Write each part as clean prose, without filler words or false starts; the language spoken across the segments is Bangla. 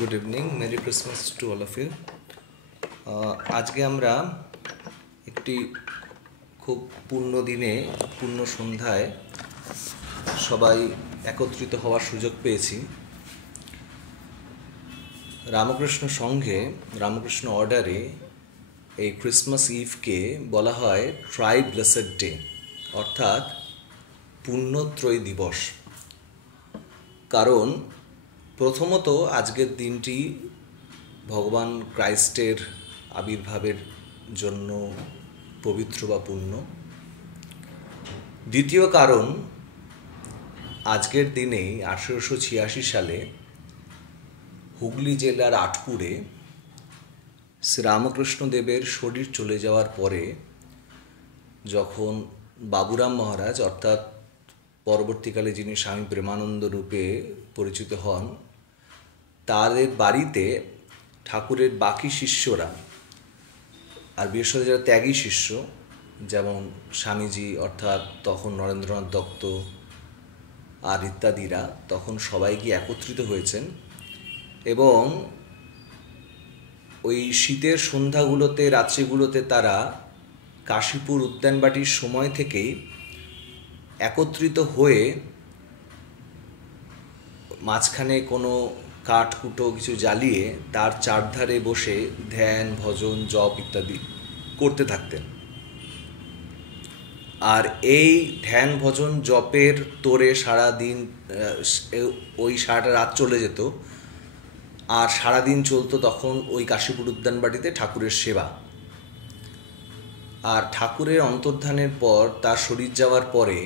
Good evening, merry Christmas to all of you. আজকে আমরা একটি খুব পূর্ণ দিনে, পূর্ণ সন্ধ্যায় সবাই একত্রিত হওয়ার সুযোগ পেয়েছি। রামকৃষ্ণ সংঘে, রামকৃষ্ণ অর্ডারে এই ক্রিসমাস ইভকে বলা হয় ট্রাই ব্লেসেড ডে, অর্থাৎ পুণ্যত্রয়ী দিবস। কারণ প্রথমত আজকের দিনটি ভগবান ক্রাইস্টের আবির্ভাবের জন্য পবিত্র বা পুণ্য। দ্বিতীয় কারণ, আজকের দিনেই 1886 সালে হুগলি জেলার আটপুরে শ্রীরামকৃষ্ণদেবের শরীর চলে যাওয়ার পরে যখন বাবুরাম মহারাজ, অর্থাৎ পরবর্তীকালে যিনি স্বামী প্রেমানন্দ রূপে পরিচিত হন, তাদের বাড়িতে ঠাকুরের বাকি শিষ্যরা, আর বিশেষ করে যারা ত্যাগী শিষ্য, যেমন স্বামীজি অর্থাৎ তখন নরেন্দ্রনাথ দত্ত আর ইত্যাদিরা, তখন সবাই গিয়ে একত্রিত হয়েছেন এবং ওই শীতের সন্ধ্যাগুলোতে, রাত্রিগুলোতে তারা কাশীপুর উদ্যানবাটির সময় থেকেই একত্রিত হয়ে মাঝখানে কোনো কাঠকুটো কিছু জ্বালিয়ে তার চারধারে বসে ধ্যান, ভজন, জপ ইত্যাদি করতে থাকতেন। আর এই ধ্যান, ভজন, জপের তোরে সারাদিন, ওই সারাটা রাত চলে যেত। আর সারাদিন চলতো তখন ওই কাশীপুর উদ্যানবাটিতে ঠাকুরের সেবা। আর ঠাকুরের অন্তর্ধানের পর, তার শরীর যাওয়ার পরে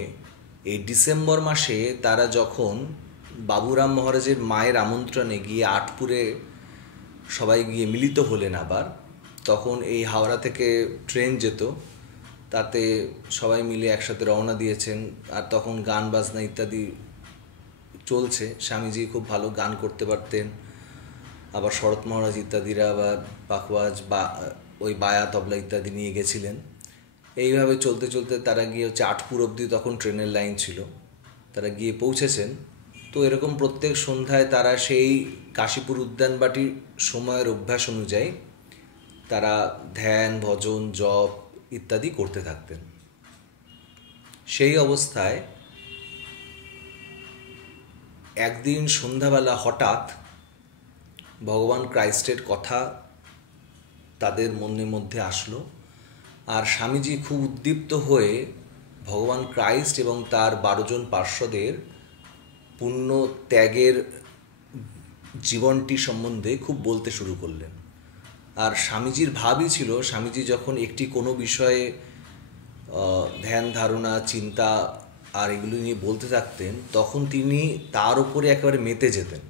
এই ডিসেম্বর মাসে তারা যখন বাবুরাম মহারাজের মায়ের আমন্ত্রণে গিয়ে আটপুরে সবাই গিয়ে মিলিত হলেন আবার, তখন এই হাওড়া থেকে ট্রেন যেত, তাতে সবাই মিলে একসাথে রওনা দিয়েছেন। আর তখন গান বাজনা ইত্যাদি চলছে। স্বামীজি খুব ভালো গান করতে পারতেন, আবার শরৎ মহারাজ ইত্যাদিরা আবার পাখওয়াজ বা ওই বায়া তবলা ইত্যাদি নিয়ে গেছিলেন। এইভাবে চলতে চলতে তারা গিয়ে আটপুর অবধি, তখন ট্রেনের লাইন ছিল, তারা গিয়ে পৌঁছেছেন। তো এরকম প্রত্যেক সন্ধ্যায় তারা সেই কাশীপুর উদ্যানবাটির সময়ের অভ্যাস অনুযায়ী তারা ধ্যান, ভজন, জপ ইত্যাদি করতে থাকতেন। সেই অবস্থায় একদিন সন্ধ্যাবেলা হঠাৎ ভগবান ক্রাইস্টের কথা তাদের মনের মধ্যে আসলো। আর স্বামীজি খুব উদ্দীপ্ত হয়ে ভগবান ক্রাইস্ট এবং তার 12 জন পার্শ্বদের পুণ্য ত্যাগের জীবনটি সম্বন্ধে খুব বলতে শুরু করলেন। আর স্বামীজির ভাবই ছিল, স্বামীজি যখন একটি কোনো বিষয়ে ধ্যান, ধারণা, চিন্তা আর এগুলো নিয়ে বলতে থাকতেন, তখন তিনি তার উপরে একেবারে মেতে যেতেন।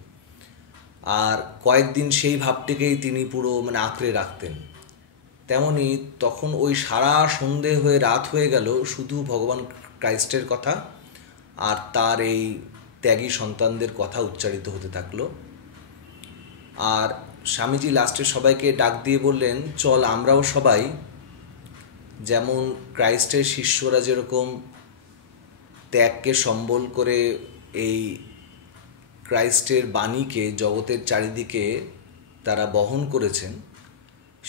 আর কয়েকদিন সেই ভাবটিকেই তিনি পুরো আঁকড়ে রাখতেন। তেমনি তখন ওই সারা সন্ধে হয়ে রাত হয়ে গেল, শুধু ভগবান ক্রাইস্টের কথা আর তার এই ত্যাগী সন্তানদের কথা উচ্চারিত হতে থাকলো। আর স্বামীজি লাস্টে সবাইকে ডাক দিয়ে বললেন, চল আমরাও সবাই, যেমন ক্রাইস্টের শিষ্যরা যেরকম ত্যাগকে সম্বল করে এই ক্রাইস্টের বাণীকে জগতের চারিদিকে তারা বহন করেছেন,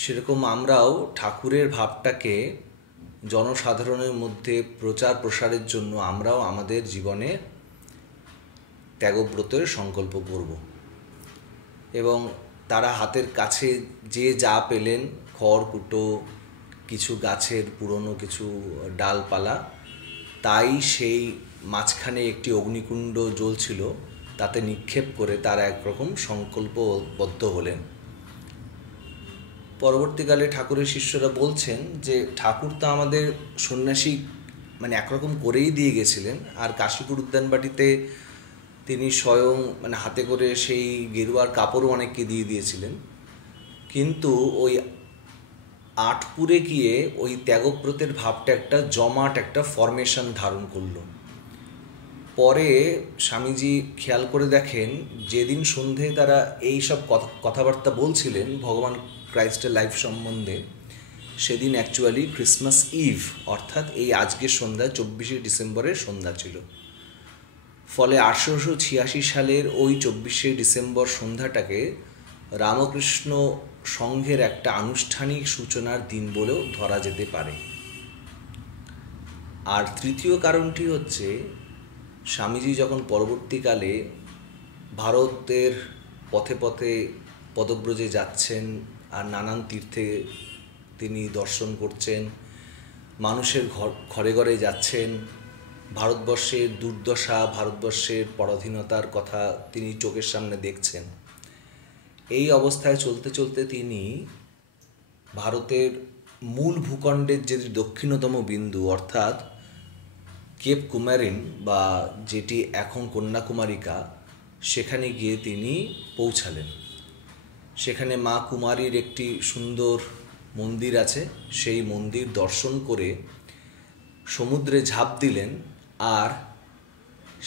সেরকম আমরাও ঠাকুরের ভাবটাকে জনসাধারণের মধ্যে প্রচার প্রসারের জন্য আমরাও আমাদের জীবনে ত্যাগব্রতের সংকল্প করব। এবং তারা হাতের কাছে যে যা পেলেন, খড়কুটো, কিছু গাছের পুরনো কিছু ডালপালা, তাই সেই মাঝখানে একটি অগ্নিকুণ্ড জ্বলছিল, তাতে নিক্ষেপ করে তারা একরকম সংকল্পবদ্ধ হলেন। পরবর্তীকালে ঠাকুরের শিষ্যরা বলছেন যে ঠাকুর তো আমাদের সন্ন্যাসী একরকম করেই দিয়ে গেছিলেন। আর কাশীপুর উদ্যানবাটিতে তিনি স্বয়ং হাতে করে সেই গেরুয়ার কাপড়ও অনেককে দিয়ে দিয়েছিলেন। কিন্তু ওই আটপুরে গিয়ে ওই ত্যাগব্রতের ভাবটা একটা জমাট একটা ফরমেশন ধারণ করল। পরে স্বামীজি খেয়াল করে দেখেন, যেদিন সন্ধে তারা এই সব কথাবার্তা বলছিলেন ভগবান ক্রাইস্টের লাইফ সম্বন্ধে, সেদিন অ্যাকচুয়ালি ক্রিসমাস ইভ, অর্থাৎ এই আজকের সন্ধ্যা 24শে ডিসেম্বরের সন্ধ্যা ছিল। ফলে 1886 সালের ওই 24শে ডিসেম্বর সন্ধ্যাটাকে রামকৃষ্ণ সংঘের একটা আনুষ্ঠানিক সূচনার দিন বলেও ধরা যেতে পারে। আর তৃতীয় কারণটি হচ্ছে, স্বামীজি যখন পরবর্তীকালে ভারতের পথে পথে পদব্রজে যাচ্ছেন আর নানান তীর্থে তিনি দর্শন করছেন, মানুষের ঘরে ঘরে যাচ্ছেন, ভারতবর্ষের দুর্দশা, ভারতবর্ষের পরাধীনতার কথা তিনি চোখের সামনে দেখছেন। এই অবস্থায় চলতে চলতে তিনি ভারতের মূল ভূখণ্ডের যে দক্ষিণতম বিন্দু অর্থাৎ কেপ কুমারিন বা যেটি এখন কন্যাকুমারিকা, সেখানে গিয়ে তিনি পৌঁছালেন। সেখানে মা কুমারীর একটি সুন্দর মন্দির আছে, সেই মন্দির দর্শন করে সমুদ্রে ঝাঁপ দিলেন। আর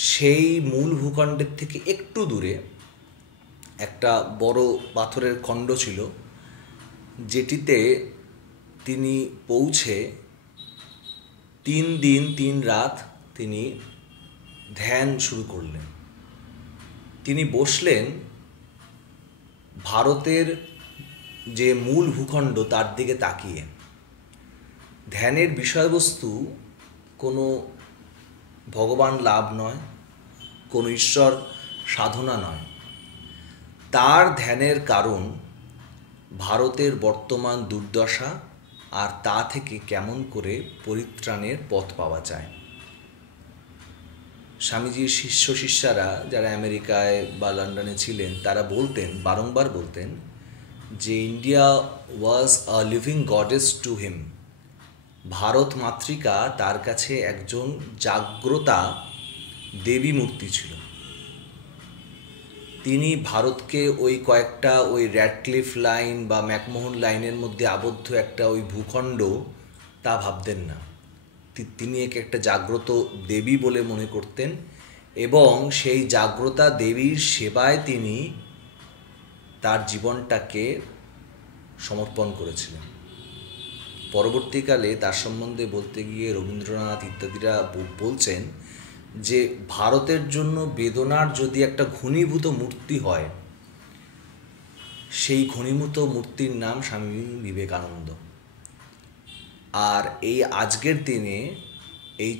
সেই মূল ভূখণ্ডের থেকে একটু দূরে একটা বড় পাথরের খণ্ড ছিল, যেটিতে তিনি পৌঁছে 3 দিন 3 রাত তিনি ধ্যান শুরু করলেন। তিনি বসলেন ভারতের যে মূল ভূখণ্ড তার দিকে তাকিয়ে। ধ্যানের বিষয়বস্তু কোনো ভগবান লাভ নয়, কোনো ঈশ্বর সাধনা নয়। তার ধ্যানের কারণ ভারতের বর্তমান দুর্দশা আর তা থেকে কেমন করে পরিত্রাণের পথ পাওয়া যায়। স্বামীজির শিষ্য শিষ্যারা যারা আমেরিকায় বা লন্ডনে ছিলেন, তারা বলতেন, বারংবার বলতেন যে India was a living goddess to him. Bharat মাতৃকা তার কাছে একজন জাগ্রতা দেবী মূর্তি ছিল। তিনি ভারতকে কয়েকটা র্যাডক্লিফ লাইন বা ম্যাকমোহন লাইনের মধ্যে আবদ্ধ একটা ভূখণ্ড তা ভাবতেন না। তিনি একে একটা জাগ্রত দেবী বলে মনে করতেন এবং সেই জাগ্রতা দেবীর সেবায় তিনি তার জীবনটাকে সমর্পণ করেছিলেন। পরবর্তীকালে তার সম্বন্ধে বলতে গিয়ে রবীন্দ্রনাথ ইত্যাদিরা বলছেন যে ভারতের জন্য বেদনার যদি একটা ঘনীভূত মূর্তি হয়, সেই ঘনীভূত মূর্তির নাম স্বামী বিবেকানন্দ। আর এই আজকের দিনে এই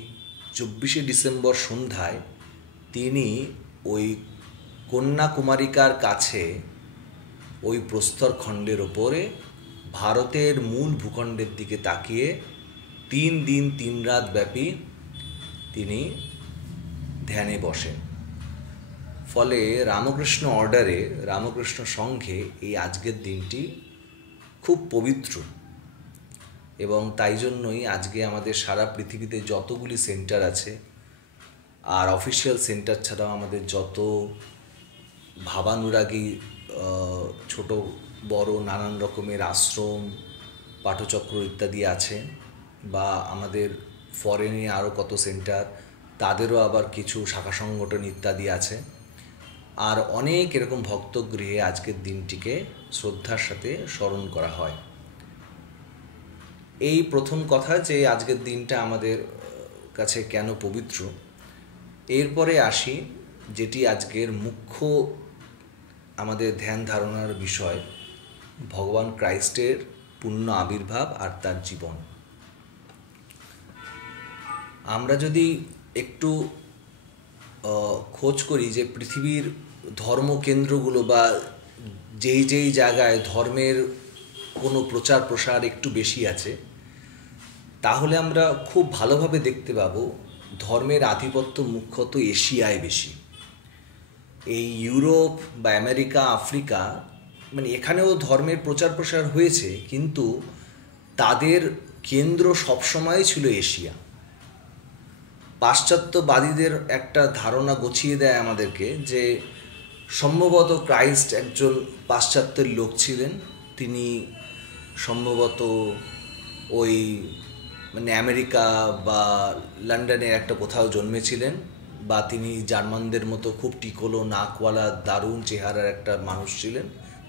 24শে ডিসেম্বর সন্ধ্যায় তিনি কন্যাকুমারিকার কাছে প্রস্তর খণ্ডের ওপরে ভারতের মূল ভূখণ্ডের দিকে তাকিয়ে 3 দিন 3 রাত ব্যাপী তিনি ধ্যানে বসেন। ফলে রামকৃষ্ণ অর্ডারে, রামকৃষ্ণ সংঘে এই আজকের দিনটি খুব পবিত্র এবং তাই জন্যই আজকে আমাদের সারা পৃথিবীতে যতগুলি সেন্টার আছে, আর অফিসিয়াল সেন্টার ছাড়াও আমাদের যত ভাবানুরাগী ছোট বড় নানান রকমের আশ্রম, পাঠচক্র ইত্যাদি আছে, বা আমাদের ফরেনে আরও কত সেন্টার, তাদেরও আবার কিছু শাখা সংগঠন ইত্যাদি আছে। আর অনেক এরকম ভক্তগৃহে আজকের দিনটিকে শ্রদ্ধার সাথে স্মরণ করা হয়। এই প্রথম কথা যে আজকের দিনটা আমাদের কাছে কেন পবিত্র। এরপরে আসি যেটি আজকের মুখ্য আমাদের ধ্যান ধারণার বিষয়, ভগবান ক্রাইস্টের পূর্ণ আবির্ভাব আর তার জীবন। আমরা যদি একটু খোঁজ করি যে পৃথিবীর ধর্মকেন্দ্রগুলো বা যেই যেই জায়গায় ধর্মের কোনো প্রচার প্রসার একটু বেশি আছে, তাহলে আমরা খুব ভালোভাবে দেখতে পাবো ধর্মের আধিপত্য মুখ্যত এশিয়ায় বেশি। এই ইউরোপ বা আমেরিকা, আফ্রিকা, এখানেও ধর্মের প্রচার প্রসার হয়েছে, কিন্তু তাদের কেন্দ্র সবসময় ছিল এশিয়া। পাশ্চাত্যবাদীদের একটা ধারণা গছিয়ে দেয় আমাদেরকে যে সম্ভবত ক্রাইস্ট একজন পাশ্চাত্যের লোক ছিলেন, তিনি সম্ভবত আমেরিকা বা লন্ডনের একটা কোথাও জন্মেছিলেন, বা তিনি জার্মানদের মতো খুব টিকলো নাকওয়ালা দারুণ চেহারার একটা মানুষ ছিলেন,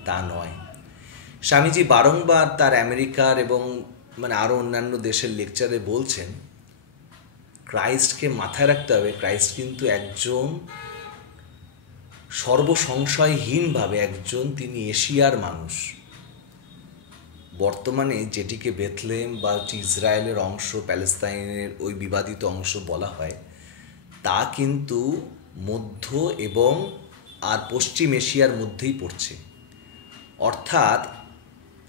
তা নয়। স্বামীজি বারংবার তার আমেরিকার এবং আরও অন্যান্য দেশের লেকচারে বলছেন, ক্রাইস্টকে মাথায় রাখতে হবে, ক্রাইস্ট কিন্তু একজন সর্বসংশয়হীনভাবে একজন তিনি এশিয়ার মানুষ। বর্তমানে যেটিকে বেথলেহেম বা ইসরায়েলের অংশ, প্যালেস্তাইনের ওই বিবাদিত অংশ বলা হয়, তা কিন্তু মধ্য এবং আর পশ্চিম এশিয়ার মধ্যেই পড়ছে। অর্থাৎ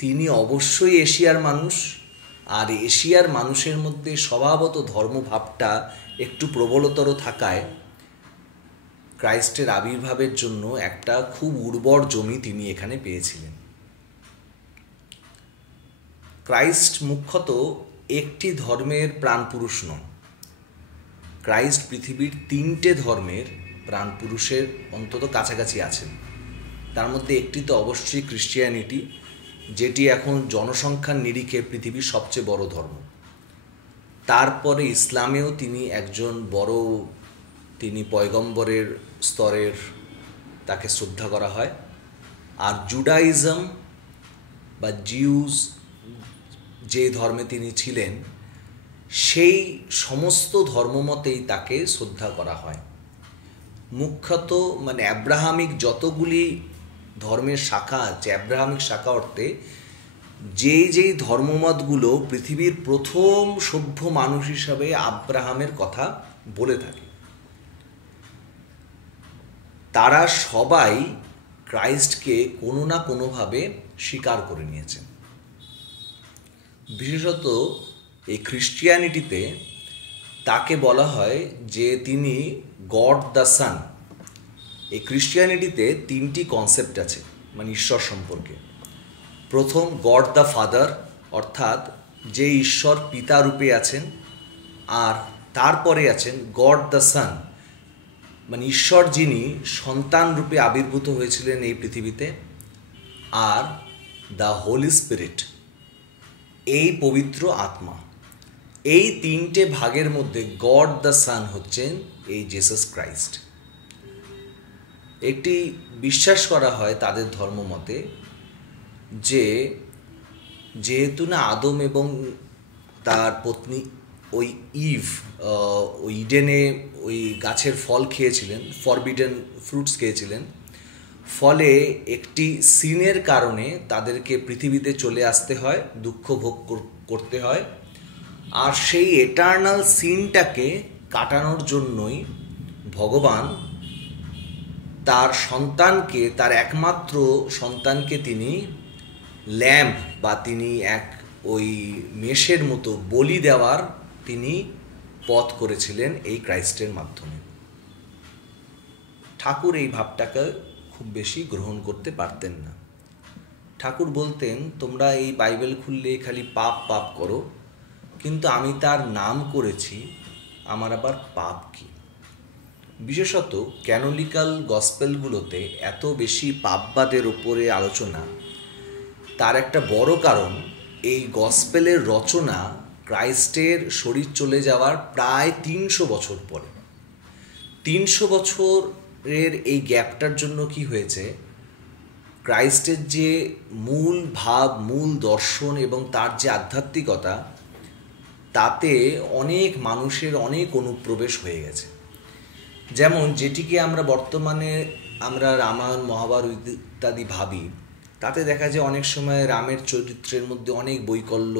তিনি অবশ্যই এশিয়ার মানুষ, আর এশিয়ার মানুষের মধ্যে স্বভাবত ধর্মভাবটা একটু প্রবলতর থাকায় ক্রাইস্টের আবির্ভাবের জন্য একটা খুব উর্বর জমি তিনি এখানে পেয়েছিলেন। ক্রাইস্ট মুখ্যত একটি ধর্মের প্রাণপুরুষ নন। ক্রাইস্ট পৃথিবীর 3টে ধর্মের প্রাণপুরুষের অন্তত কাছাকাছি আছেন। তার মধ্যে একটি তো অবশ্যই ক্রিশ্চিয়ানিটি, যেটি এখন জনসংখ্যার নিরিখে পৃথিবীর সবচেয়ে বড় ধর্ম। তারপরে ইসলামেও তিনি একজন বড়, তিনি পয়গম্বরের স্তরের, তাকে শ্রদ্ধা করা হয়। আর জুডাইজম বা জিউস, যে ধর্মে তিনি ছিলেন, সেই সমস্ত ধর্মমতেই তাকে শ্রদ্ধা করা হয়। মুখ্যত অ্যাব্রাহামিক যতগুলি ধর্মের শাখা আছে, অ্যাব্রাহামিক শাখা অর্থে যেই ধর্মমতগুলো পৃথিবীর প্রথম সভ্য মানুষ হিসাবে আব্রাহামের কথা বলে থাকে, তারা সবাই ক্রাইস্টকে কোনো না কোনোভাবে স্বীকার করে নিয়েছেন। বিশেষত এই খ্রিস্টিয়ানিটিতে তাকে বলা হয় যে তিনি গড দ্য সান। এই খ্রিস্টিয়ানিটিতে 3টি কনসেপ্ট আছে ঈশ্বর সম্পর্কে। প্রথম, গড দ্য ফাদার, অর্থাৎ যে ঈশ্বর পিতা রূপে আছেন। আর তারপরে আছেন গড দ্য সান, ঈশ্বর যিনি সন্তান রূপে আবির্ভূত হয়েছিলেন এই পৃথিবীতে। আর দ্য হোলি স্পিরিট, এই পবিত্র আত্মা। এই 3টে ভাগের মধ্যে গড দ্য সান হচ্ছেন এই জেসাস ক্রাইস্ট। একটি বিশ্বাস করা হয় তাদের ধর্মমতে যে যেহেতু না আদম এবং তার পত্নী ওই ইভ ওই ইডেনে ওই গাছের ফল খেয়েছিলেন, ফরবিডেন ফ্রুটস খেয়েছিলেন, ফলে একটি সিনের কারণে তাদেরকে পৃথিবীতে চলে আসতে হয়, দুঃখ ভোগ করতে হয়। আর সেই এটার্নাল সিনটাকে কাটানোর জন্যই ভগবান তার সন্তানকে, তার একমাত্র সন্তানকে তিনি ল্যাম্প বা তিনি এক ওই মেষের মতো বলি দেওয়ার তিনি পথ করেছিলেন এই ক্রাইস্টের মাধ্যমে। ঠাকুর এই ভাবটাকে খুব বেশি গ্রহণ করতে পারতেন না। ঠাকুর বলতেন, তোমরা এই বাইবেল খুললে খালি পাপ পাপ করো, কিন্তু আমি তার নাম করেছি, আমার আবার পাপ কি? বিশেষত ক্যানোনিক্যাল গসপেলগুলোতে এত বেশি পাপবাদের ওপরে আলোচনা, তার একটা বড় কারণ এই গসপেলের রচনা ক্রাইস্টের শরীর চলে যাওয়ার প্রায় 300 বছর পরে। 300 বছরের এই গ্যাপটার জন্য কি হয়েছে, ক্রাইস্টের যে মূল ভাব, মূল দর্শন এবং তার যে আধ্যাত্মিকতা, তাতে অনেক মানুষের অনেক অনুপ্রবেশ হয়ে গেছে। যেমন যেটিকে আমরা বর্তমানে আমরা রামায়ণ, মহাভারত ইত্যাদি ভাবি, তাতে দেখা যায় অনেক সময় রামের চরিত্রের মধ্যে অনেক বৈকল্য,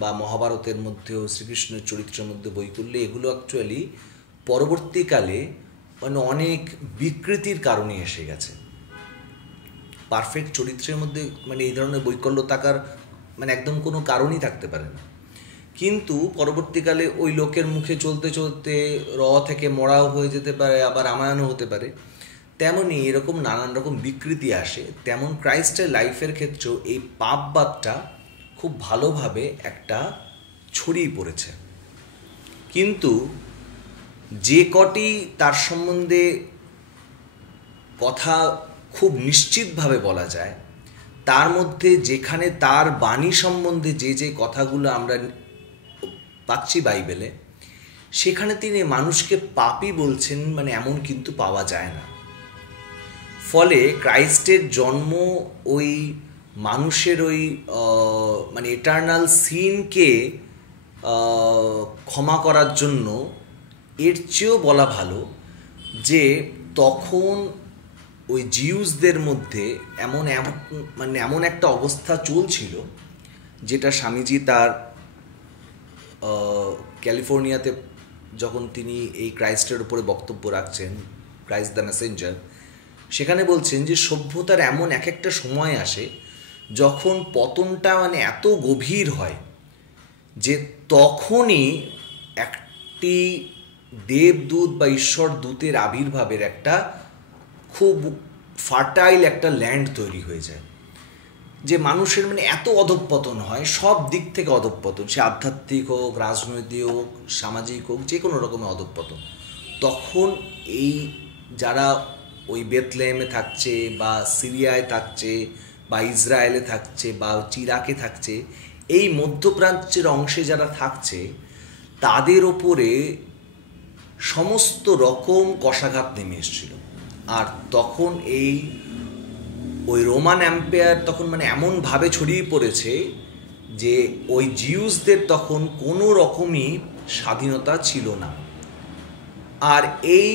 বা মহাভারতের মধ্যেও শ্রীকৃষ্ণের চরিত্রের মধ্যে বৈকল্য, এগুলো অ্যাকচুয়ালি পরবর্তীকালে অনেক বিকৃতির কারণে এসে গেছে। পারফেক্ট চরিত্রের মধ্যে এই ধরনের বৈকল্য থাকার একদম কোনো কারণই থাকতে পারে না। কিন্তু পরবর্তীকালে ওই লোকের মুখে চলতে চলতে থেকে মরাও হয়ে যেতে পারে, আবার রামায়ণও হতে পারে। তেমনই এরকম নানান রকম বিকৃতি আসে। তেমন ক্রাইস্টের লাইফের ক্ষেত্রেও এই পাপবাদটা খুব ভালোভাবে একটা ছড়িয়ে পড়েছে। কিন্তু যে কটি তার সম্বন্ধে কথা খুব নিশ্চিতভাবে বলা যায়, তার মধ্যে যেখানে তার বাণী সম্বন্ধে যে কথাগুলো আমরা পাচ্ছি বাইবেলে, সেখানে তিনি মানুষকে পাপী বলছেন এমন কিন্তু পাওয়া যায় না। ফলে ক্রাইস্টের জন্ম ওই মানুষের ওই এটার্নাল সিনকে ক্ষমা করার জন্য। এর চেয়েও বলা ভালো যে তখন ওই জিউসদের মধ্যে এমন এমন একটা অবস্থা চলছিল, যেটা স্বামীজি তার ক্যালিফোর্নিয়াতে যখন তিনি এই ক্রাইস্টের উপরে বক্তব্য রাখছেন, ক্রাইস্ট দ্য মেসেঞ্জার, সেখানে বলছেন যে সভ্যতার এমন এক একটা সময় আসে যখন পতনটা এত গভীর হয় যে তখনই একটি দেবদূত বা ঈশ্বর দূতের আবির্ভাবের একটা খুব ফার্টাইল একটা ল্যান্ড তৈরি হয়ে যায়, যে মানুষের এত অধঃপতন হয়, সব দিক থেকে অধঃপতন, সে আধ্যাত্মিক হোক, রাজনৈতিক হোক, সামাজিক হোক, যে কোনো রকমের অধঃপতন। তখন এই যারা ওই বেথলেহেমে থাকছে বা সিরিয়ায় থাকছে বা ইসরায়েলে থাকছে বা ইরাকে থাকছে, এই মধ্যপ্রাচ্যের অংশে যারা থাকছে তাদের ওপরে সমস্ত রকম কশাঘাত নেমে এসেছিল। আর তখন ওই রোমান এম্পায়ার তখন এমনভাবে ছড়িয়ে পড়েছে যে ওই জিউসদের তখন কোনো রকমই স্বাধীনতা ছিল না। আর এই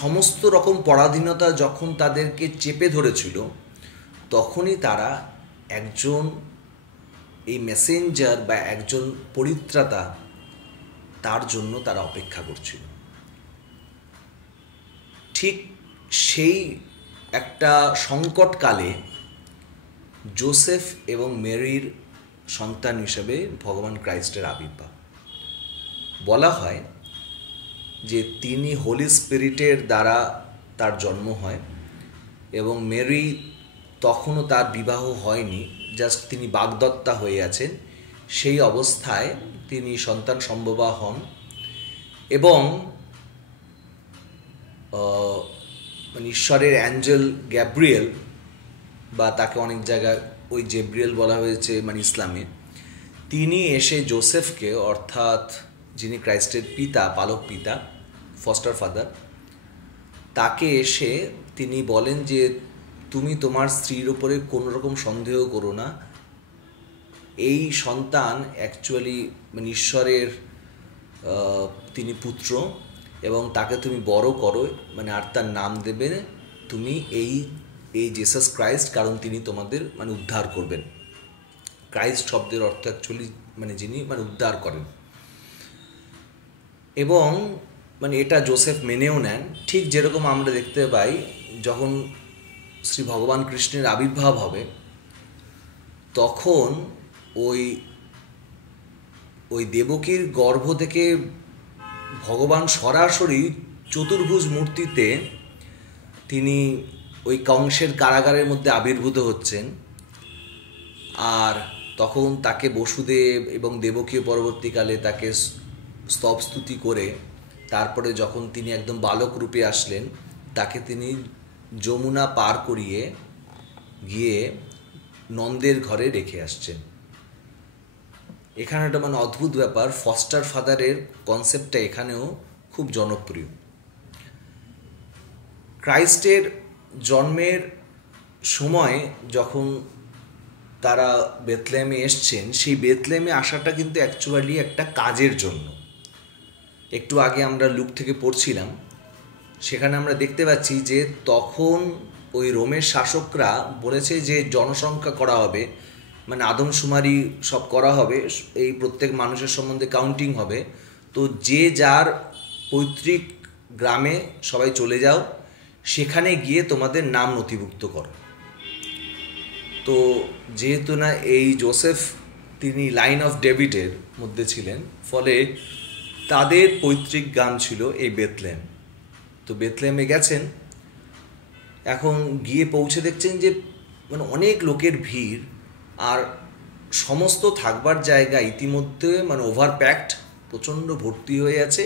সমস্ত রকম পরাধীনতা যখন তাদেরকে চেপে ধরেছিল, তখনই তারা একজন এই মেসেঞ্জার বা একজন পরিত্রাতা, তার জন্য তারা অপেক্ষা করছিল। ঠিক সেই একটা সংকটকালে জোসেফ এবং মেরির সন্তান হিসেবে ভগবান ক্রাইস্টের আবির্ভাব। বলা হয় যে তিনি হোলি স্পিরিটের দ্বারা তার জন্ম হয় এবং মেরি তখনও তার বিবাহ হয়নি, জাস্ট তিনি বাগদত্তা হয়ে আছেন। সেই অবস্থায় তিনি সন্তান সম্ভবা হন এবং ঈশ্বরের অ্যাঞ্জেল গ্যাব্রিয়েল, বা তাকে অনেক জায়গায় ওই জেব্রিয়েল বলা হয়েছে ইসলামে, তিনি এসে জোসেফকে, অর্থাৎ যিনি ক্রাইস্টের পিতা, পালক পিতা, ফস্টার ফাদার, তাকে এসে তিনি বলেন যে তুমি তোমার স্ত্রীর উপরে কোনো রকম সন্দেহ করো না, এই সন্তান অ্যাকচুয়ালি ঈশ্বরের তিনি পুত্র এবং তাকে তুমি বড় করো, আর তার নাম দেবে তুমি এই জেসাস ক্রাইস্ট, কারণ তিনি তোমাদের উদ্ধার করবেন। ক্রাইস্ট শব্দের অর্থ অ্যাকচুয়ালি যিনি উদ্ধার করেন। এবং এটা জোসেফ মেনেও নেন, ঠিক যেরকম আমরা দেখতে পাই যখন শ্রী ভগবান কৃষ্ণের আবির্ভাব হবে, তখন ওই দেবকীর গর্ভ থেকে ভগবান সরাসরি চতুর্ভুজ মূর্তিতে তিনি ওই কংসের কারাগারের মধ্যে আবির্ভূত হচ্ছেন। আর তখন তাকে বসুদেব এবং দেবকী পরবর্তীকালে তাকে স্তব স্তুতি করে তারপরে যখন তিনি একদম বালক রূপে আসলেন, তাকে তিনি যমুনা পার করিয়ে গিয়ে নন্দের ঘরে রেখে আসছেন। এখানে একটা অদ্ভুত ব্যাপার, ফস্টার ফাদারের কনসেপ্টটা এখানেও খুব জনপ্রিয়। ক্রাইস্টের জন্মের সময় যখন তারা বেথলেহেমে এসছেন, সেই বেথলেহেমে আসাটা কিন্তু অ্যাকচুয়ালি একটা কাজের জন্য। একটু আগে আমরা লুক থেকে পড়ছিলাম, সেখানে আমরা দেখতে পাচ্ছি যে তখন ওই রোমের শাসকরা বলেছে যে জনসংখ্যা করা হবে, আদমশুমারি সব করা হবে, এই প্রত্যেক মানুষের সম্বন্ধে কাউন্টিং হবে। তো যে যার পৈতৃক গ্রামে সবাই চলে যাও, সেখানে গিয়ে তোমাদের নাম নথিভুক্ত করো। তো যেহেতু না এই জোসেফ তিনি লাইন অফ ডেভিডের মধ্যে ছিলেন, ফলে তাদের পৈতৃক গ্রাম ছিল এই বেথলেহেম। তো বেথলেহেমে গেছেন, এখন গিয়ে পৌঁছে দেখছেন যে অনেক লোকের ভিড়, আর সমস্ত থাকবার জায়গা ইতিমধ্যে ওভার প্যাকড, প্রচণ্ড ভর্তি হয়ে আছে,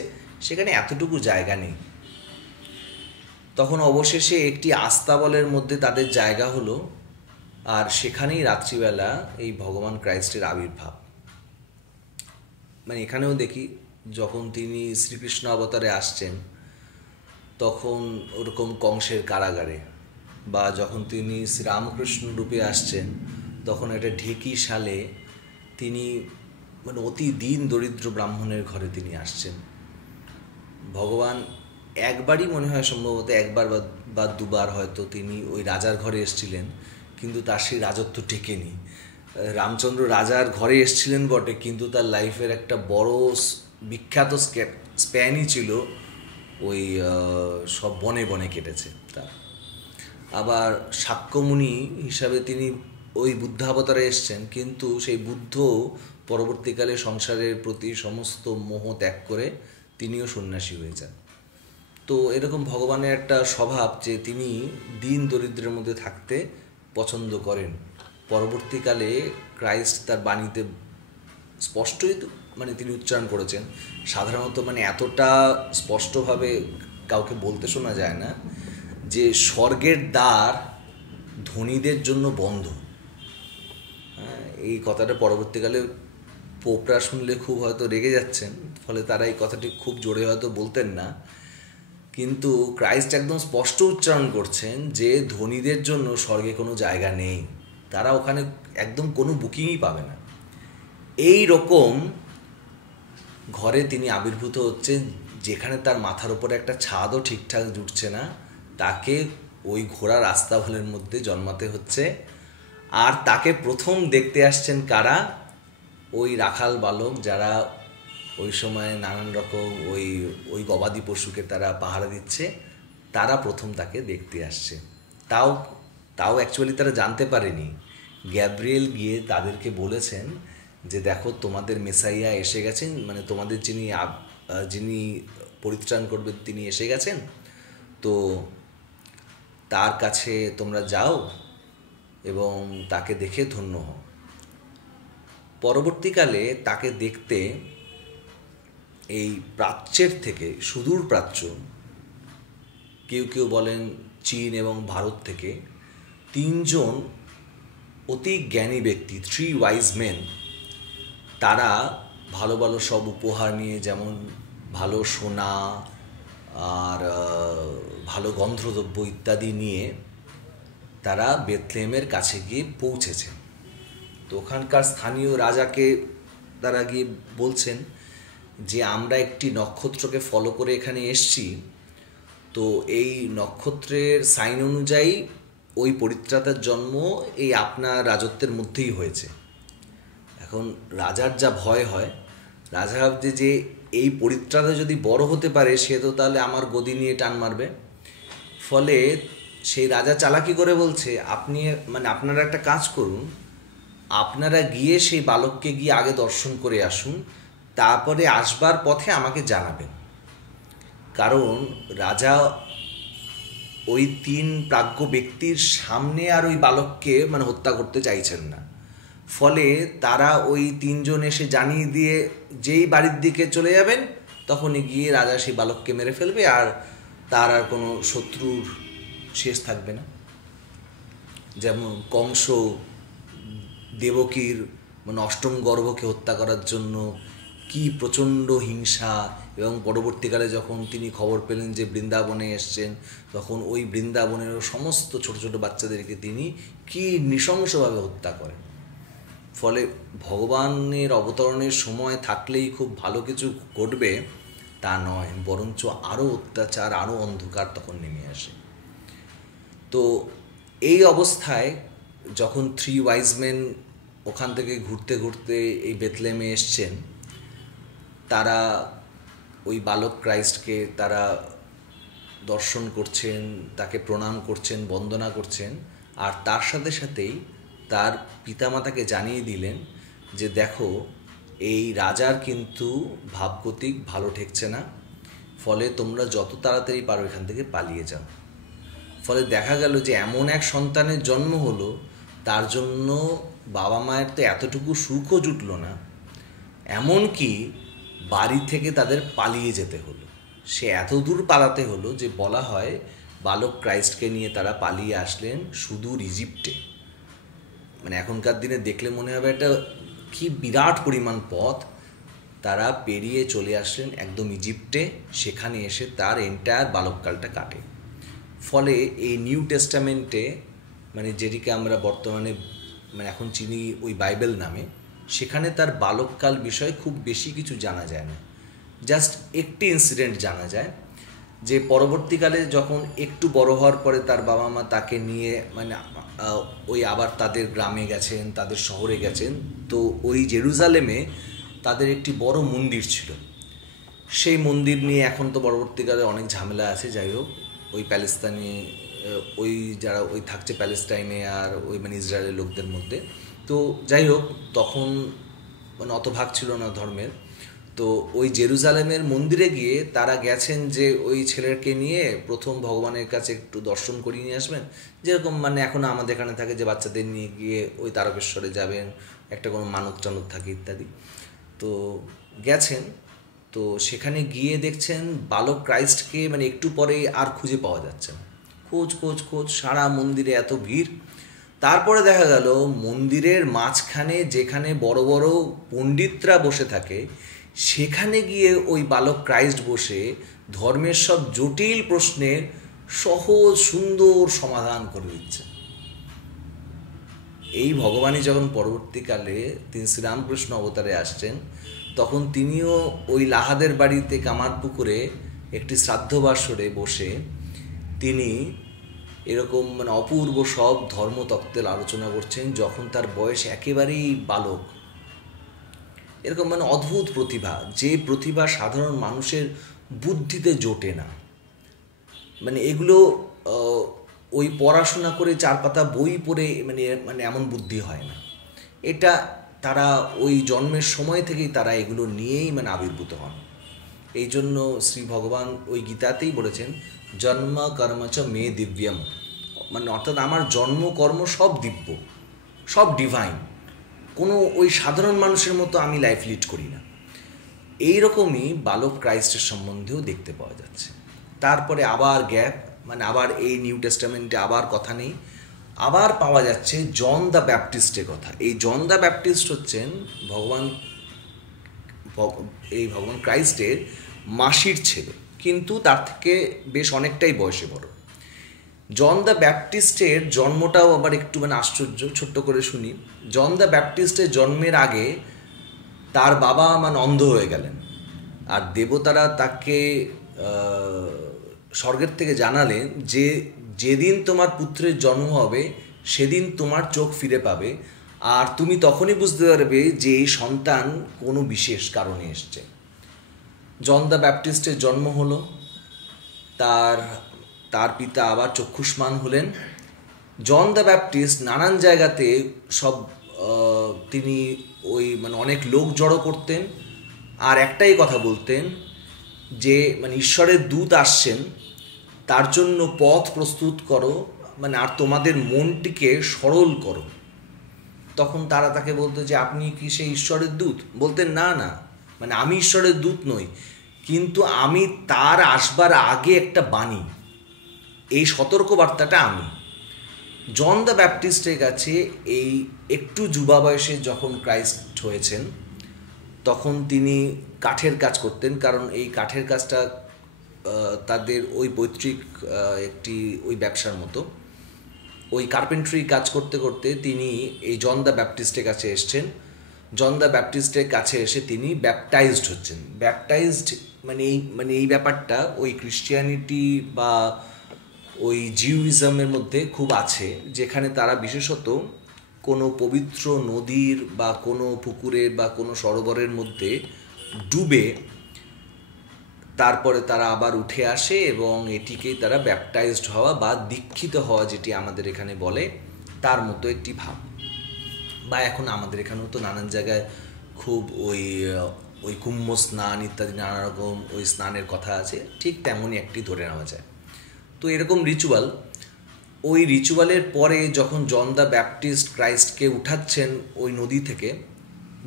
সেখানে এতটুকু জায়গা নেই। তখন অবশেষে একটি আস্তাবলের মধ্যে তাদের জায়গা হলো, আর সেখানেই রাত্রিবেলা এই ভগবান ক্রাইস্টের আবির্ভাব। এখানেও দেখি যখন তিনি শ্রীকৃষ্ণ অবতারে আসছেন, তখন ওরকম কংসের কারাগারে, বা যখন তিনি শ্রীরামকৃষ্ণ রূপে আসছেন, তখন একটা ঢেকি শালে তিনি অতি দীন দরিদ্র ব্রাহ্মণের ঘরে তিনি আসছেন। ভগবান একবারই মনে হয় সম্ভবত, একবার বা দুবার হয়তো তিনি ওই রাজার ঘরে এসেছিলেন, কিন্তু তার সেই রাজত্ব টেকেনি। রামচন্দ্র রাজার ঘরে এসেছিলেন বটে, কিন্তু তার লাইফের একটা বড় বিখ্যাত স্প্যানই ছিল ওই সব বনে বনে কেটেছে তার। আবার শাক্যমুনি হিসাবে তিনি ওই বুদ্ধাবতারে এসছেন, কিন্তু সেই বুদ্ধ পরবর্তীকালে সংসারের প্রতি সমস্ত মোহ ত্যাগ করে তিনিও সন্ন্যাসী হয়ে যান। তো এরকম ভগবানের একটা স্বভাব যে তিনি দিন দরিদ্রের মধ্যে থাকতে পছন্দ করেন। পরবর্তীকালে ক্রাইস্ট তার বাণীতে স্পষ্টই মানে তিনি উচ্চারণ করেছেন, সাধারণত মানে এতটা স্পষ্টভাবে কাউকে বলতে শোনা যায় না, যে স্বর্গের দ্বার ধনীদের জন্য বন্ধ। হ্যাঁ, এই কথাটা পরবর্তীকালে পোপরা শুনলে খুব হয়তো রেগে যাচ্ছেন, ফলে তারা এই কথাটি খুব জোরে হয়তো বলতেন না, কিন্তু ক্রাইস্ট একদম স্পষ্ট উচ্চারণ করছেন যে ধনীদের জন্য স্বর্গে কোনো জায়গা নেই, তারা ওখানে একদম কোনো বুকিংই পাবে না। এই রকম ঘরে তিনি আবির্ভূত হচ্ছেন, যেখানে তার মাথার উপরে একটা ছাদও ঠিকঠাক জুটছে না, তাকে ওই ঘোড়ার আস্তাবলের মধ্যে জন্মাতে হচ্ছে। আর তাকে প্রথম দেখতে আসছেন কারা? ওই রাখাল বালক, যারা ওই সময় নানান রকম ওই ওই গবাদি পশুকে তারা পাহারা দিচ্ছে, তারা প্রথম তাকে দেখতে আসছে। তাও তাও অ্যাকচুয়ালি তারা জানতে পারেনি। গ্যাব্রিয়েল গিয়ে তাদেরকে বলেছেন যে দেখো, তোমাদের মেসাইয়া এসে গেছেন, মানে তোমাদের যিনি পরিত্রাণ করবেন তিনি এসে গেছেন, তো তার কাছে তোমরা যাও এবং তাকে দেখে ধন্য হও। পরবর্তীকালে তাকে দেখতে এই প্রাচ্যের থেকে, সুদূর প্রাচ্য, কেউ কেউ বলেন চীন এবং ভারত থেকে, তিনজন অতি জ্ঞানী ব্যক্তি, 3 ওয়াইজ মেন, তারা ভালো ভালো সব উপহার নিয়ে, যেমন ভালো সোনা আর ভালো গন্ধদ্রব্য ইত্যাদি নিয়ে তারা বেথলেহেমের কাছে গিয়ে পৌঁছেছেন। তো ওখানকার স্থানীয় রাজাকে তারা গিয়ে বলছেন যে আমরা একটি নক্ষত্রকে ফলো করে এখানে এসছি, তো এই নক্ষত্রের সাইন অনুযায়ী ওই পরিত্রাতার জন্ম এই আপনার রাজত্বের মধ্যেই হয়েছে। এখন রাজার যা ভয় হয়, রাজা ভাবছে যে এই পরিত্রাতা যদি বড় হতে পারে, সে তো তাহলে আমার গদি নিয়ে টান মারবে। ফলে সেই রাজা চালাকি করে বলছে, আপনারা একটা কাজ করুন, আপনারা গিয়ে সেই বালককে গিয়ে আগে দর্শন করে আসুন, তারপরে আসবার পথে আমাকে জানাবেন। কারণ রাজা ওই 3 প্রাজ্ঞ ব্যক্তির সামনে আর ওই বালককে হত্যা করতে চাইছেন না। ফলে তারা ওই 3 জন এসে জানিয়ে দিয়ে যেই বাড়ির দিকে চলে যাবেন, তখনই গিয়ে রাজা সেই বালককে মেরে ফেলবে, আর তার আর কোনো শত্রুর শেষ থাকবে না। যেমন কংস দেবকীর অষ্টম গর্ভকে হত্যা করার জন্য কি প্রচণ্ড হিংসা, এবং পরবর্তীকালে যখন তিনি খবর পেলেন যে বৃন্দাবনে এসছেন, তখন ওই বৃন্দাবনেরও সমস্ত ছোট ছোট বাচ্চাদেরকে তিনি কি নৃশংসভাবে হত্যা করেন। ফলে ভগবানের অবতরণের সময় থাকলেই খুব ভালো কিছু ঘটবে তা নয়, বরঞ্চ আরও অত্যাচার, আরও অন্ধকার তখন নেমে আসে। তো এই অবস্থায় যখন 3 ওয়াইজ মেন ওখান থেকে ঘুরতে ঘুরতে এই বেথলেহেমে এসছেন, তারা ওই বালক ক্রাইস্টকে তারা দর্শন করছেন, তাকে প্রণাম করছেন, বন্দনা করছেন, আর তার সাথে সাথেই তার পিতামাতাকে জানিয়ে দিলেন যে দেখো, এই রাজার কিন্তু ভাবগতিক ভালো ঠেকছে না, ফলে তোমরা যত তাড়াতাড়ি পারো এখান থেকে পালিয়ে যাও। ফলে দেখা গেল যে এমন এক সন্তানের জন্ম হলো, তার জন্য বাবা মায়ের তো এতটুকু সুখও জুটল না, এমনকি বাড়ি থেকে তাদের পালিয়ে যেতে হলো। সে এত দূর পালাতে হলো যে বলা হয় বালক ক্রাইস্টকে নিয়ে তারা পালিয়ে আসলেন সুদূর ইজিপ্টে। এখনকার দিনে দেখলে মনে হবে একটা কি বিরাট পরিমাণ পথ তারা পেরিয়ে চলে আসলেন একদম ইজিপ্টে। সেখানে এসে তার এন্টায়ার বালককালটা কাটে। ফলে এই নিউ টেস্টামেন্টে যেটিকে আমরা বর্তমানে এখন চিনি ওই বাইবেল নামে, সেখানে তার বালককাল বিষয়ে খুব বেশি কিছু জানা যায় না, জাস্ট একটি ইনসিডেন্ট জানা যায় যে পরবর্তীকালে যখন একটু বড় হওয়ার পরে তার বাবা মা তাকে নিয়ে মানে ওই আবার তাদের গ্রামে গেছেন, তাদের শহরে গেছেন, তো ওই জেরুজালেমে তাদের একটি বড় মন্দির ছিল। সেই মন্দির নিয়ে এখন তো পরবর্তীকালে অনেক ঝামেলা আছে। যাই হোক, ওই প্যালেস্তানি ওই যারা ওই থাকছে প্যালেস্টাইনে আর ওই মানে ইসরায়েলের লোকদের মধ্যে, তো যাই হোক, তখন মানে অত ভাগ ছিল না ধর্মের। তো ওই জেরুজালেমের মন্দিরে গিয়ে তারা গেছেন যে ওই ছেলেকে নিয়ে প্রথম ভগবানের কাছে একটু দর্শন করিয়ে নিয়ে আসবেন, যেরকম মানে এখন আমাদের এখানে থাকে যে বাচ্চাদের নিয়ে গিয়ে ওই তারকেশ্বরে যাবেন, একটা কোনো মানত টানত থাকে ইত্যাদি। তো গেছেন, তো সেখানে গিয়ে দেখছেন বালক ক্রাইস্টকে মানে একটু পরে আর খুঁজে পাওয়া যাচ্ছে না। খোঁজ খোঁজ খোঁজ, সারা মন্দিরে এত ভিড়। তারপরে দেখা গেল মন্দিরের মাঝখানে যেখানে বড় বড় পণ্ডিতরা বসে থাকে, সেখানে গিয়ে ওই বালক ক্রাইস্ট বসে ধর্মের সব জটিল প্রশ্নের সহজ সুন্দর সমাধান করে দিচ্ছে। এই ভগবানই যখন পরবর্তীকালে তিনি শ্রীরামকৃষ্ণ অবতারে আসছেন, তখন তিনিও ওই লাহাদের বাড়িতে কামারপুকুরে একটি শ্রাদ্ধবাসরে বসে তিনি এরকম মানে অপূর্ব সব ধর্মতত্ত্বের আলোচনা করছেন, যখন তার বয়স একেবারেই বালক। এরকম মানে অদ্ভুত প্রতিভা, যে প্রতিভা সাধারণ মানুষের বুদ্ধিতে জোটে না। মানে এগুলো ওই পড়াশোনা করে 4 পাতা বই পড়ে মানে মানে এমন বুদ্ধি হয় না। এটা তারা ওই জন্মের সময় থেকেই তারা এগুলো নিয়েই মানে আবির্ভূত হন। এই জন্য শ্রী ভগবান ওই গীতাতেই বলেছেন, জন্ম কর্মচ মে দিব্যম, মানে অর্থাৎ আমার জন্ম কর্ম সব দিব্য, সব ডিভাইন, কোনো ওই সাধারণ মানুষের মতো আমি লাইফ লিড করি না। এইরকমই বালক ক্রাইস্টের সম্বন্ধেও দেখতে পাওয়া যাচ্ছে। তারপরে আবার গ্যাপ, মানে আবার এই নিউ টেস্টামেন্টে আবার কথা নেই, আবার পাওয়া যাচ্ছে জন দ্য ব্যাপটিস্টের কথা। এই জন দ্য ব্যাপটিস্ট হচ্ছেন ভগবান ক্রাইস্টের মাসির ছেলে, কিন্তু তার থেকে বেশ অনেকটাই বয়সে বড়। জন দ্য ব্যাপটিস্টের জন্মটাও আবার একটু মানে আশ্চর্য, ছোট্ট করে শুনি। জন দ্য ব্যাপটিস্টের জন্মের আগে তার বাবা মানে অন্ধ হয়ে গেলেন, আর দেবতারা তাকে স্বর্গের থেকে জানালেন যে যেদিন তোমার পুত্রের জন্ম হবে সেদিন তোমার চোখ ফিরে পাবে, আর তুমি তখনই বুঝতে পারবে যে এই সন্তান কোনো বিশেষ কারণে এসছে। জন দ্য ব্যাপটিস্টের জন্ম হলো, তার পিতা আবার চক্ষুষ্মান হলেন। জন দ্য ব্যাপটিস্ট নানান জায়গাতে সব তিনি ওই মানে অনেক লোক জড়ো করতেন, আর একটাই কথা বলতেন যে মানে ঈশ্বরের দূত আসছেন, তার জন্য পথ প্রস্তুত করো, মানে আর তোমাদের মনটিকে সরল করো। তখন তারা তাকে বলতো যে আপনি কি সেই ঈশ্বরের দূত? বলতেন না না, মানে আমি ঈশ্বরের দূত নই, কিন্তু আমি তার আসবার আগে একটা বাণী, এই সতর্কবার্তাটা আমি। জন দ্য ব্যাপটিস্টের কাছে এই একটু যুবা বয়সে যখন ক্রাইস্ট হয়েছেন, তখন তিনি কাঠের কাজ করতেন, কারণ এই কাঠের কাজটা তাদের ওই পৈতৃক একটি ওই ব্যবসার মতো। ওই কার্পেন্ট্রি কাজ করতে করতে তিনি এই জন দ্য ব্যাপটিস্টের কাছে এসছেন। জন দ্য ব্যাপটিস্টের কাছে এসে তিনি ব্যাপটাইজড হচ্ছেন। ব্যাপটাইজড মানে এই ব্যাপারটা ওই ক্রিশ্চিয়ানিটি বা ওই জিউইজমের মধ্যে খুব আছে, যেখানে তারা বিশেষত কোনো পবিত্র নদীর বা কোনো পুকুরের বা কোনো সরোবরের মধ্যে ডুবে তারপরে তারা আবার উঠে আসে, এবং এটিকেই তারা ব্যাপটাইজড হওয়া বা দীক্ষিত হওয়া যেটি আমাদের এখানে বলে, তার মতো একটি ভাব। বা এখন আমাদের এখানেও তো নানান জায়গায় খুব ওই কুম্ভ স্নান ইত্যাদি নানা রকম ওই স্নানের কথা আছে, ঠিক তেমনই একটি ধরে নেওয়া যায়। তো এরকম রিচুয়াল, ওই রিচুয়ালের পরে যখন জন দ্য ব্যাপটিস্ট ক্রাইস্টকে উঠাচ্ছেন ওই নদী থেকে,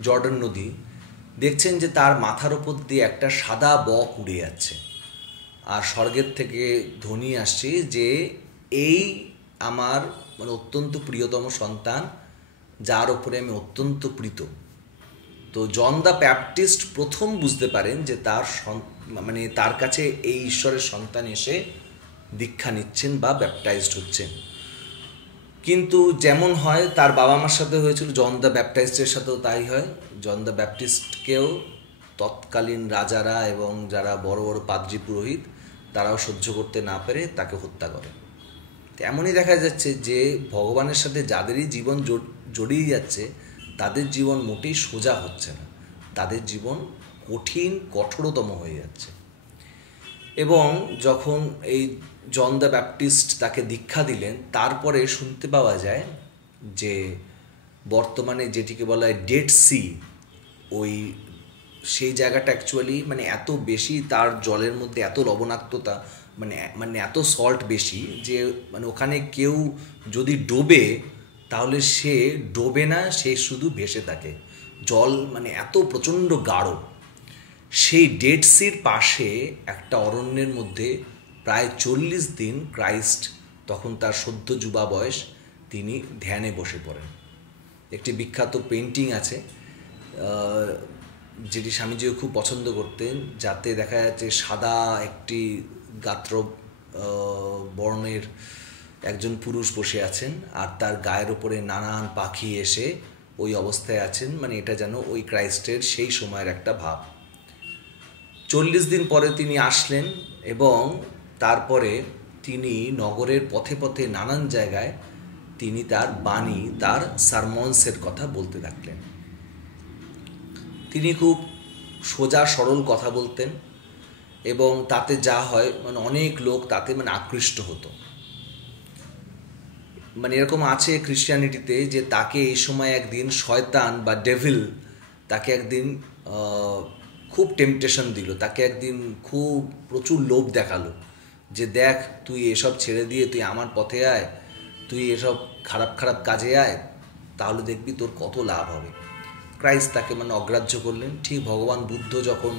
জর্ডান নদী, দেখছেন যে তার মাথার ওপর দিয়ে একটা সাদা বক উড়ে যাচ্ছে, আর স্বর্গের থেকে ধ্বনি আসছে যে এই আমার মানে অত্যন্ত প্রিয়তম সন্তান, যার ওপরে আমি অত্যন্ত প্রীত। তো জন দ্য ব্যাপটিস্ট প্রথম বুঝতে পারেন যে মানে তার কাছে এই ঈশ্বরের সন্তান এসে দীক্ষা নিচ্ছেন বা ব্যাপটাইজড হচ্ছেন। কিন্তু যেমন হয় তার বাবা মার সাথে হয়েছিল, জন দ্য ব্যাপটাইস্টের সাথেও তাই হয়। জন দ্য ব্যাপটিস্টকেও তৎকালীন রাজারা এবং যারা বড় বড় পাদ্রী পুরোহিত, তারাও সহ্য করতে না পেরে তাকে হত্যা করে। তো এমনই দেখা যাচ্ছে যে ভগবানের সাথে যাদেরই জীবন জড়িয়ে যাচ্ছে তাদের জীবন মোটেই সোজা হচ্ছে না, তাদের জীবন কঠিন কঠোরতম হয়ে যাচ্ছে। এবং যখন এই জন দ্য ব্যাপটিস্ট তাকে দীক্ষা দিলেন, তারপরে শুনতে পাওয়া যায় যে বর্তমানে যেটিকে বলা হয় ডেড সি, ওই সেই জায়গাটা অ্যাকচুয়ালি মানে এত বেশি, তার জলের মধ্যে এত লবণাক্ততা, মানে মানে এত সল্ট বেশি যে মানে ওখানে কেউ যদি ডোবে তাহলে সে ডোবে না, সে শুধু ভেসে থাকে। জল মানে এত প্রচণ্ড গাঢ়। সেই ডেড সির পাশে একটা অরণ্যের মধ্যে প্রায় 40 দিন ক্রাইস্ট, তখন তার সদ্য যুবা বয়স, তিনি ধ্যানে বসে পড়েন। একটি বিখ্যাত পেন্টিং আছে যেটি স্বামীজিও খুব পছন্দ করতেন, যাতে দেখা যাচ্ছে সাদা একটি গাত্র বর্ণের একজন পুরুষ বসে আছেন আর তার গায়ের ওপরে নানান পাখি এসে ওই অবস্থায় আছেন। মানে এটা যেন ওই ক্রাইস্টের সেই সময়ের একটা ভাব। 40 দিন পরে তিনি আসলেন এবং তারপরে তিনি নগরের পথে পথে নানান জায়গায় তিনি তার বাণী, তার সারমন্সের কথা বলতে থাকলেন। তিনি খুব সোজা সরল কথা বলতেন এবং তাতে যা হয় মানে অনেক লোক তাতে মানে আকৃষ্ট হতো। মানে এরকম আছে খ্রিস্টানিটিতে যে তাকে এই সময় একদিন শয়তান বা ডেভিল তাকে একদিন খুব টেম্পটেশন দিল, তাকে একদিন খুব প্রচুর লোভ দেখালো যে দেখ তুই এসব ছেড়ে দিয়ে তুই আমার পথে আয়, তুই এসব খারাপ খারাপ কাজে আয়, তাহলে দেখবি তোর কত লাভ হবে। ক্রাইস্ট তাকে মানে অগ্রাহ্য করলেন। ঠিক ভগবান বুদ্ধ যখন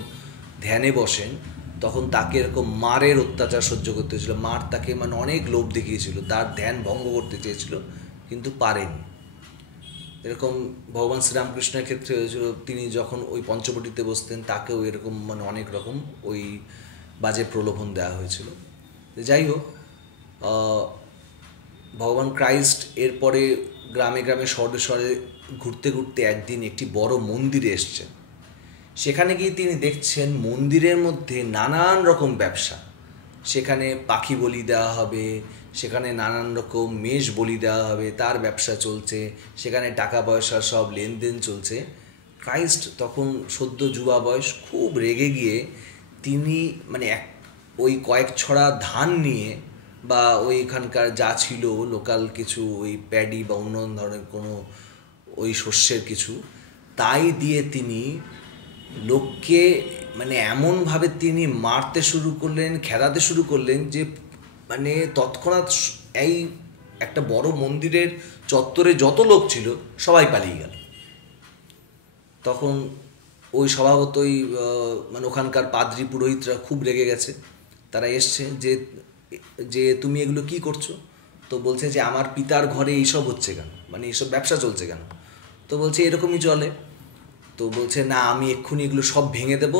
ধ্যানে বসেন তখন তাকে এরকম মারের অত্যাচার সহ্য করতে হয়েছিল। মার তাকে মানে অনেক লোভ দেখিয়েছিল, তার ধ্যান ভঙ্গ করতে চেয়েছিল কিন্তু পারেনি। এরকম ভগবান শ্রীরামকৃষ্ণের ক্ষেত্রে হয়েছিল, তিনি যখন ওই পঞ্চবটিতে বসতেন তাকেও এরকম মানে অনেক রকম ওই বাজে প্রলোভন দেওয়া হয়েছিল। যাই হোক, ভগবান ক্রাইস্ট এরপরে গ্রামে গ্রামে শহরে শহরে ঘুরতে ঘুরতে একদিন একটি বড় মন্দিরে এসছেন। সেখানে গিয়ে তিনি দেখছেন মন্দিরের মধ্যে নানান রকম ব্যবসা। সেখানে পাখি বলি দেওয়া হবে, সেখানে নানান রকম মেষ বলি দেওয়া হবে, তার ব্যবসা চলছে, সেখানে টাকা পয়সা সব লেনদেন চলছে। ক্রাইস্ট তখন সদ্য যুবা বয়স, খুব রেগে গিয়ে তিনি মানে ওই কয়েক ছড়া ধান নিয়ে বা ওইখানকার যা ছিল লোকাল কিছু ওই প্যাডি বা অন্য ধরনের কোনো ওই শস্যের কিছু, তাই দিয়ে তিনি লোককে মানে এমনভাবে তিনি মারতে শুরু করলেন, খেদাতে শুরু করলেন যে মানে তৎক্ষণাৎ এই একটা বড় মন্দিরের চত্বরে যত লোক ছিল সবাই পালিয়ে গেল। তখন ওই স্বভাবতই মানে ওখানকার পাদ্রী পুরোহিতরা খুব রেগে গেছে। তারা এসছে যে যে তুমি এগুলো কি করছো? তো বলছে যে আমার পিতার ঘরে এইসব হচ্ছে কেন, মানে এইসব ব্যবসা চলছে কেন? তো বলছে এরকমই চলে। তো বলছে না, আমি এক্ষুনি এগুলো সব ভেঙে দেব।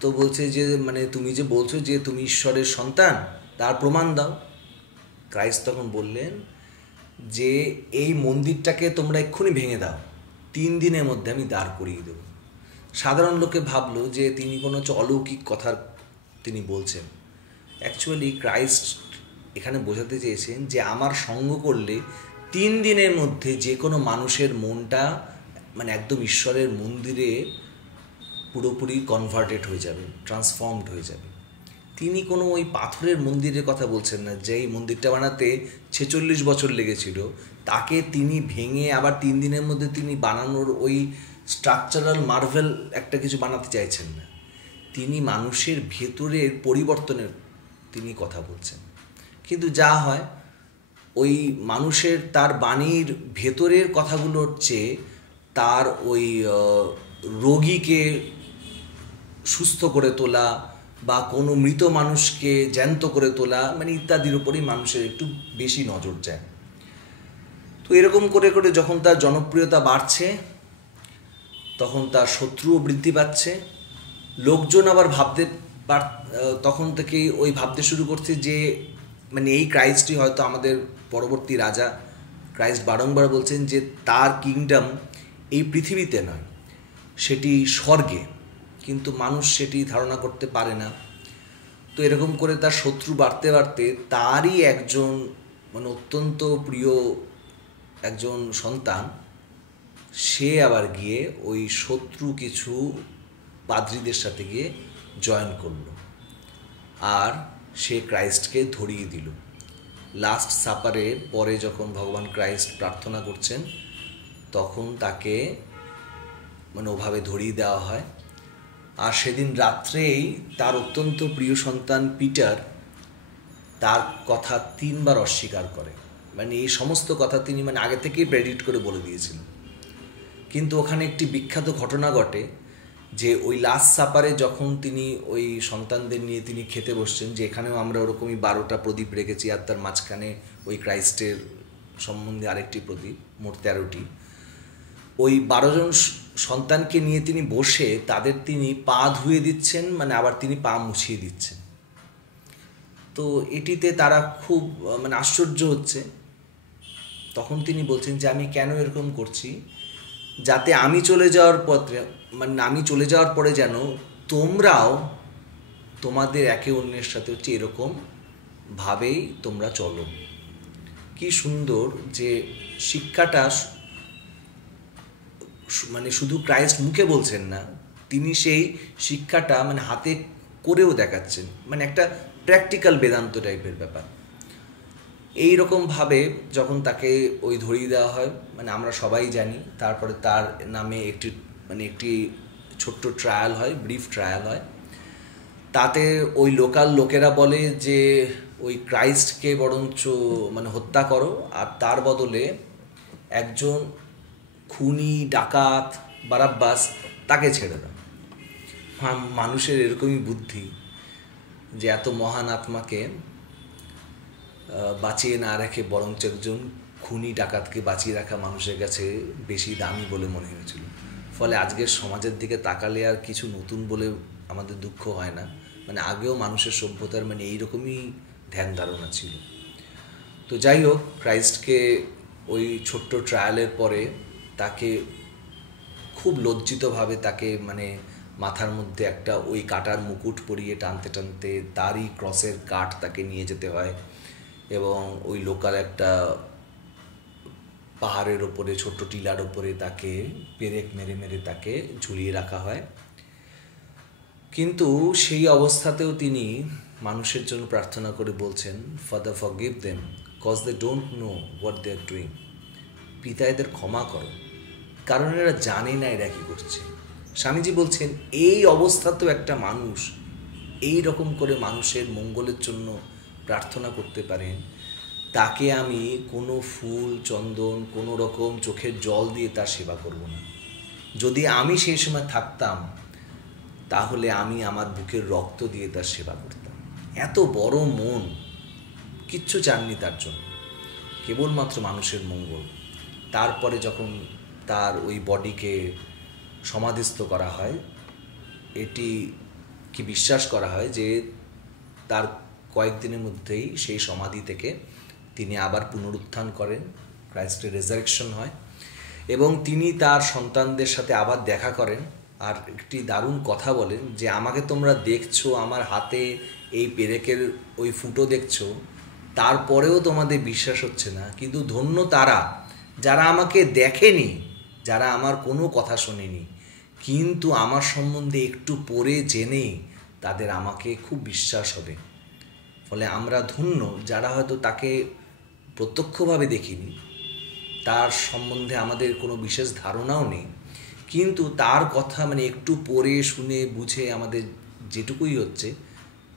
তো বলছে যে মানে তুমি যে বলছো যে তুমি ঈশ্বরের সন্তান, তার প্রমাণ দাও। ক্রাইস্ট তখন বললেন যে এই মন্দিরটাকে তোমরা এক্ষুনি ভেঙে দাও, 3 দিনের মধ্যে আমি দাঁড় করিয়ে দেব। সাধারণ লোকে ভাবলো যে তিনি কোনো অলৌকিক কথার তিনি বলছেন। অ্যাকচুয়ালি ক্রাইস্ট এখানে বোঝাতে চেয়েছেন যে আমার সঙ্গ করলে 3 দিনের মধ্যে যে কোনো মানুষের মনটা মানে একদম ঈশ্বরের মন্দিরে পুরোপুরি কনভার্টেড হয়ে যাবে, ট্রান্সফর্মড হয়ে যাবে। তিনি কোনো ওই পাথরের মন্দিরের কথা বলছেন না, যেই মন্দিরটা বানাতে 46 বছর লেগেছিল, তাকে তিনি ভেঙে আবার 3 দিনের মধ্যে তিনি বানানোর ওই স্ট্রাকচারাল মার্ভেল একটা কিছু বানাতে চাইছেন না। তিনি মানুষের ভেতরের পরিবর্তনের তিনি কথা বলছেন। কিন্তু যা হয় ওই মানুষের তার বাণীর ভেতরের কথাগুলোর চেয়ে তার ওই রোগীকে সুস্থ করে তোলা বা কোনো মৃত মানুষকে জ্যান্ত করে তোলা মানে ইত্যাদির উপরেই মানুষের একটু বেশি নজর যায়। তো এরকম করে করে যখন তার জনপ্রিয়তা বাড়ছে তখন তার শত্রুও বৃদ্ধি পাচ্ছে। লোকজন আবার তখন থেকেই ওই ভাবতে শুরু করছে যে মানে এই ক্রাইস্টই হয়তো আমাদের পরবর্তী রাজা। ক্রাইস্ট বারংবার বলছেন যে তার কিংডম এই পৃথিবীতে নয়, সেটি স্বর্গে, কিন্তু মানুষ সেটি ধারণা করতে পারে না। তো এরকম করে তার শত্রু বাড়তে বাড়তে তারই একজন মানে অত্যন্ত প্রিয় একজন সন্তান, সে আবার গিয়ে ওই শত্রু কিছু পাদ্রীদের সাথে গিয়ে জয়েন করলো আর সে ক্রাইস্টকে ধরিয়ে দিল। লাস্ট সাপারে পরে যখন ভগবান ক্রাইস্ট প্রার্থনা করছেন তখন তাকে মানে ওভাবে ধরিয়ে দেওয়া হয়। আর সেদিন রাত্রেই তার অত্যন্ত প্রিয় সন্তান পিটার তার কথা 3 বার অস্বীকার করে। মানে এই সমস্ত কথা তিনি মানে আগে থেকেই প্রেডিক্ট করে বলে দিয়েছিলেন। কিন্তু ওখানে একটি বিখ্যাত ঘটনা ঘটে যে ওই লাস্ট সাপারে যখন তিনি ওই সন্তানদের নিয়ে তিনি খেতে বসছেন, যে এখানেও আমরা ওরকমই 12টা প্রদীপ রেখেছি আর তার মাঝখানে ওই ক্রাইস্টের সম্বন্ধে আরেকটি প্রদীপ, মোট 13টি। ওই 12 জন সন্তানকে নিয়ে তিনি বসে তাদের তিনি পা ধুয়ে দিচ্ছেন, মানে আবার তিনি পা মুছিয়ে দিচ্ছেন। তো এটিতে তারা খুব মানে আশ্চর্য হচ্ছে। তখন তিনি বলছেন যে আমি কেন এরকম করছি, যাতে আমি চলে যাওয়ার পথে মানে আমি চলে যাওয়ার পরে যেন তোমরাও তোমাদের একে অন্যের সাথে হচ্ছে এরকম ভাবেই তোমরা চলো। কি সুন্দর যে শিক্ষাটা মানে শুধু ক্রাইস্ট মুখে বলছেন না, তিনি সেই শিক্ষাটা মানে হাতে করেও দেখাচ্ছেন, মানে একটা প্র্যাকটিক্যাল বেদান্ত টাইপের ব্যাপার। এই রকমভাবে যখন তাকে ওই ধরিয়ে দেওয়া হয়, মানে আমরা সবাই জানি, তারপরে তার নামে একটি ছোট্ট ট্রায়াল হয়, ব্রিফ ট্রায়াল হয়। তাতে ওই লোকাল লোকেরা বলে যে ওই ক্রাইস্টকে বরঞ্চ মানে হত্যা করো আর তার বদলে একজন খুনি ডাকাত বারাব্বাস তাকে ছেড়ে দাও। মানুষের এরকমই বুদ্ধি যে এত মহান আত্মাকে বাঁচিয়ে না রেখে বরঞ্চ একজন খুনি ডাকাতকে বাঁচিয়ে রাখা মানুষের কাছে বেশি দামি বলে মনে হয়েছিল। ফলে আজকের সমাজের দিকে তাকালে আর কিছু নতুন বলে আমাদের দুঃখ হয় না, মানে আগেও মানুষের সভ্যতার মানে এইরকমই ধ্যান ধারণা ছিল। তো যাই হোক, ক্রাইস্টকে ওই ছোট্ট ট্রায়ালের পরে তাকে খুব লজ্জিতভাবে তাকে মানে মাথার মধ্যে একটা ওই কাটার মুকুট পরিয়ে টানতে টানতে তারই ক্রসের কাঠ তাকে নিয়ে যেতে হয় এবং ওই লোকাল একটা পাহাড়ের ওপরে ছোট্ট টিলার ওপরে তাকে পেরেক মেরে মেরে তাকে ঝুলিয়ে রাখা হয়। কিন্তু সেই অবস্থাতেও তিনি মানুষের জন্য প্রার্থনা করে বলছেন, father forgive them cause they don't know what they are doing. পিতা এদের ক্ষমা করো, কারণ এরা জানে না এরা কী করছে। স্বামীজি বলছেন এই অবস্থাতেও একটা মানুষ এই রকম করে মানুষের মঙ্গলের জন্য প্রার্থনা করতে পারেন, তাকে আমি কোনো ফুল চন্দন কোনো রকম চোখের জল দিয়ে তার সেবা করব না। যদি আমি সেই সময় থাকতাম তাহলে আমি আমার বুকের রক্ত দিয়ে তার সেবা করতাম। এত বড় মন, কিচ্ছু চাননি তার জন্য, কেবলমাত্র মানুষের মঙ্গল। তারপরে যখন তার ওই বডিকে সমাধিস্থ করা হয়, এটি কি বিশ্বাস করা হয় যে তার কয়েকদিনের মধ্যেই সেই সমাধি থেকে তিনি আবার পুনরুত্থান করেন, ক্রাইস্টের রেজারেকশন হয় এবং তিনি তার সন্তানদের সাথে আবার দেখা করেন। আর একটি দারুণ কথা বলেন যে আমাকে তোমরা দেখছো, আমার হাতে এই পেরেকের ওই ফুটো দেখছো, তারপরেও তোমাদের বিশ্বাস হচ্ছে না, কিন্তু ধন্য তারা যারা আমাকে দেখেনি, যারা আমার কোনো কথা শোনেনি, কিন্তু আমার সম্বন্ধে একটু পরে জেনেই তাদের আমাকে খুব বিশ্বাস হবে। ফলে আমরা ধন্য যারা হয়তো তাকে প্রত্যক্ষভাবে দেখিনি, তার সম্বন্ধে আমাদের কোনো বিশেষ ধারণাও নেই, কিন্তু তার কথা মানে একটু পড়ে শুনে বুঝে আমাদের যেটুকুই হচ্ছে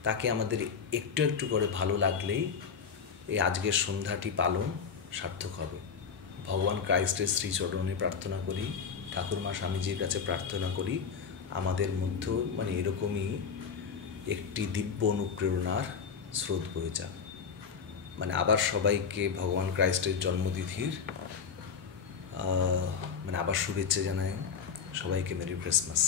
তাকে আমাদের একটু একটু করে ভালো লাগলেই এই আজকের সন্ধ্যাটি পালন সার্থক হবে। ভগবান ক্রাইস্টের শ্রীচরণে প্রার্থনা করি, ঠাকুরমা স্বামীজির কাছে প্রার্থনা করি আমাদের মধ্যেও মানে এরকমই একটি দিব্য অনুপ্রেরণার স্রোত বয়ে যাক। মানে আবার সবাইকে ভগবান ক্রাইস্টের জন্মতিথির মানে আবার শুভেচ্ছা জানাই সবাইকে। Merry Christmas.